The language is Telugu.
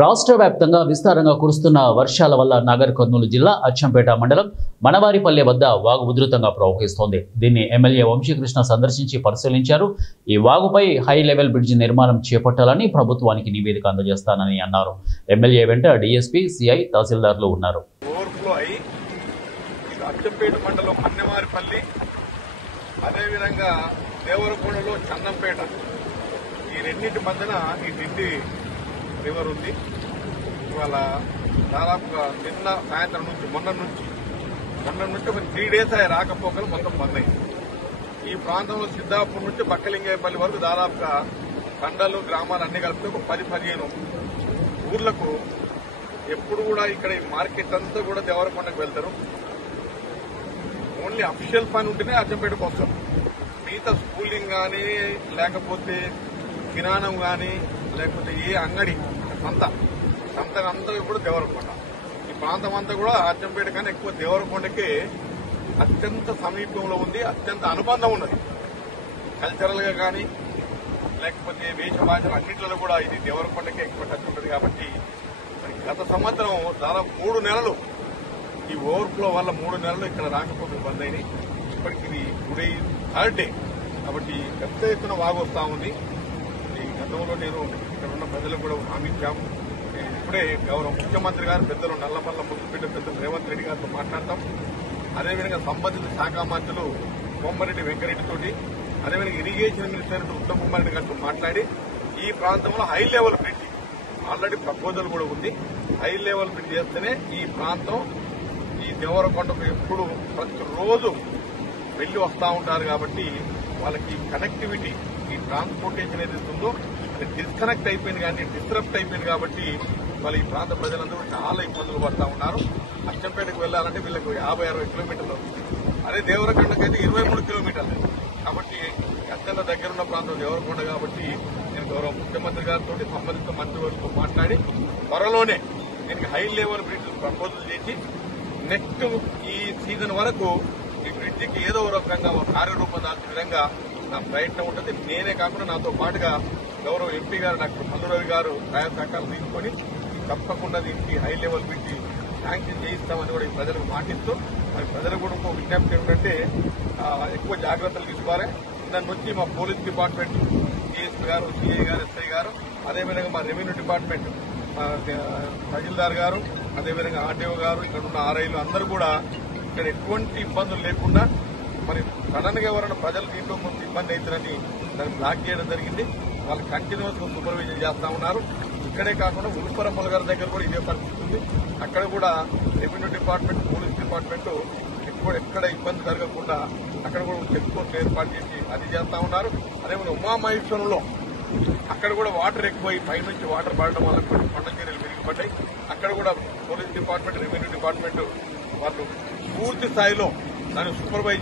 రాష్ట్ర వ్యాప్తంగా విస్తారంగా కురుస్తున్న వర్షాల వల్ల నాగర్ కర్నూలు జిల్లా అచ్చంపేట మండలం మనవారిపల్లె వద్ద వాగు ఉధృతంగా ప్రవహిస్తోంది. దీన్ని ఎమ్మెల్యే వంశీకృష్ణ సందర్శించి పరిశీలించారు. ఈ వాగుపై హై లెవెల్ బ్రిడ్జి నిర్మాణం చేపట్టాలని ప్రభుత్వానికి నివేదిక అందజేస్తానని అన్నారు. ఎమ్మెల్యే వెంట డీఎస్పీ, సిఐ, తహసీల్దార్లు ఉన్నారు. అచ్చంపేట మండలం మన్నెవారిపల్లి, అదేవిధంగా దేవరకొండలో చందంపేట, ఈ రెండింటి మధ్యన ఈ డిండి రివర్ ఉంది. ఇవాళ దాదాపుగా నిన్న సాయంత్రం నుంచి మొన్న నుంచి ఒక 3 days అయ్యే రాకపోకలు మొత్తం బంద్ అయింది. ఈ ప్రాంతంలో సిద్ధాపూర్ నుంచి బక్కలింగేపల్లి వరకు దాదాపుగా తండలు, గ్రామాలు అన్ని కలిపితే ఒక 10-15 ఊర్లకు ఎప్పుడు కూడా ఇక్కడ ఈ మార్కెట్ అంతా కూడా దేవరకొండకు వెళ్తారు. ఓన్లీ అఫీషియల్ పని ఉంటేనే అచ్చంపేటకు వస్తారు. మిగతా స్కూలింగ్ కానీ, లేకపోతే కిరాణం కానీ, లేకపోతే ఏ అంగడి అంతా కూడా దేవరకొండ. ఈ ప్రాంతం అంతా కూడా అచ్చంపేట కానీ ఎక్కువ దేవరకొండకే అత్యంత సమీపంలో ఉంది, అత్యంత అనుబంధం ఉన్నది. కల్చరల్ గా కానీ, లేకపోతే వేష భాషలు అన్నింటిలో కూడా ఇది దేవరకొండకే ఎక్కువ టచ్ ఉంటుంది. కాబట్టి గత సంవత్సరం దాదాపు 3 నెలలు ఈ ఓవర్ఫ్లో వల్ల 3 నెలలు ఇక్కడ రాకపోకలు బంద్ అయినాయి. ఇప్పటికి ఇది టుడే 3rd డే. కాబట్టి పెద్ద ఎత్తున వాగు వస్తా ఉంది. ఈ గతంలో నేను ఇక్కడ ఉన్న ప్రజలకు కూడా హామీ ఇచ్చాము. ఇప్పుడే గౌరవ ముఖ్యమంత్రి గారు పెద్దలు నల్లమల్ల ముద్దుబిడ్డ పెద్దలు రేవంత్ రెడ్డి గారితో మాట్లాడతాం. అదేవిధంగా సంబంధిత శాఖ మంత్రులు కోమరెడ్డి వెంకరెడ్డితోటి, అదేవిధంగా ఇరిగేషన్ మినిస్టర్ ఉత్తమ్ కుమార్ రెడ్డి గారితో మాట్లాడి ఈ ప్రాంతంలో high level bridge already proposal కూడా ఉంది. హై లెవెల్ బ్రిడ్జ్ చేస్తేనే ఈ ప్రాంతం ఈ దేవరకొండకు ఎప్పుడు ప్రతిరోజు వెళ్లి వస్తూ ఉంటారు. కాబట్టి వాళ్ళకి కనెక్టివిటీ, ఈ ట్రాన్స్పోర్టేషన్ ఏదైతే ఉందో అది డిస్కనెక్ట్ అయిపోయింది, కానీ డిస్టరప్ట్ అయిపోయింది. కాబట్టి వాళ్ళ ఈ ప్రాంత ప్రజలందరూ చాలా ఇబ్బందులు పడతా ఉన్నారు. అచ్చంపేటకు వెళ్లాలంటే వీళ్ళకు 50-60 కిలోమీటర్లు, అదే దేవరకొండకు అయితే 23 కిలోమీటర్లు. కాబట్టి అత్యంత దగ్గరున్న ప్రాంతం దేవరకొండ. కాబట్టి నేను గౌరవ ముఖ్యమంత్రి గారితో సంబంధిత మంత్రివర్గంతో మాట్లాడి త్వరలోనే దీనికి హై లెవెల్ బ్రిడ్జ్ ప్రపోజల్ చేసి నెక్స్ట్ ఈ సీజన్ వరకు ఈ బ్రిడ్జికి ఏదో రకంగా ఒక కార్యరూపం దాల్చిన విధంగా నా ప్రయత్నం ఉంటుంది. నేనే కాకుండా నాతో పాటుగా గౌరవ ఎంపీ గారు డాక్టర్ మల్లురవి గారు సహాయ సహకారాలు తీసుకొని తప్పకుండా దీనికి హై లెవెల్ బ్రిడ్జి శాంక్షన్ చేయిస్తామని కూడా ఈ ప్రజలకు మాటిస్తూ, మరి ప్రజలకు కూడా ఇంకో విజ్ఞప్తి ఏమిటంటే ఎక్కువ జాగ్రత్తలు తీసుకోవాలి. దాని నుంచి మా పోలీస్ డిపార్ట్మెంట్, డిఎస్పీ గారు, సిఐ గారు, ఎస్ఐ గారు, అదేవిధంగా మా రెవెన్యూ డిపార్ట్మెంట్ తహసీల్దార్ గారు, అదేవిధంగా ఆర్డీఓ గారు, ఇక్కడ ఉన్న ఆర్ఐలు అందరూ కూడా ఇక్కడ ఎటువంటి ఇబ్బందులు లేకుండా, మరి సడన్ గా ఎవరైనా ప్రజలు దీంట్లో కొంత ఇబ్బంది అవుతుందని దాన్ని బ్లాక్ చేయడం జరిగింది. వాళ్ళు కంటిన్యూస్ సూపర్విజన్ చేస్తా ఉన్నారు. ఇక్కడే కాకుండా ఉల్పరమ్మల గారి దగ్గర కూడా ఇదే పరిస్థితి ఉంది. అక్కడ కూడా రెవెన్యూ డిపార్ట్మెంట్, పోలీస్ డిపార్ట్మెంట్ ఎక్కడ ఇబ్బంది జరగకుండా అక్కడ కూడా చెక్ పోస్ట్ ఏర్పాటు చేసి అది చేస్తా ఉన్నారు. అదేవిధంగా ఉమామహేశ్వరంలో అక్కడ కూడా వాటర్ ఎక్కువై పైనుంచి వాటర్ పడడం వల్ల కొండ చర్యలు విరిగిపడ్డాయి. అక్కడ కూడా పోలీస్ డిపార్ట్మెంట్, రెవెన్యూ డిపార్ట్మెంట్ వాళ్ళు పూర్తి స్థాయిలో దాన్ని సూపర్వైజ్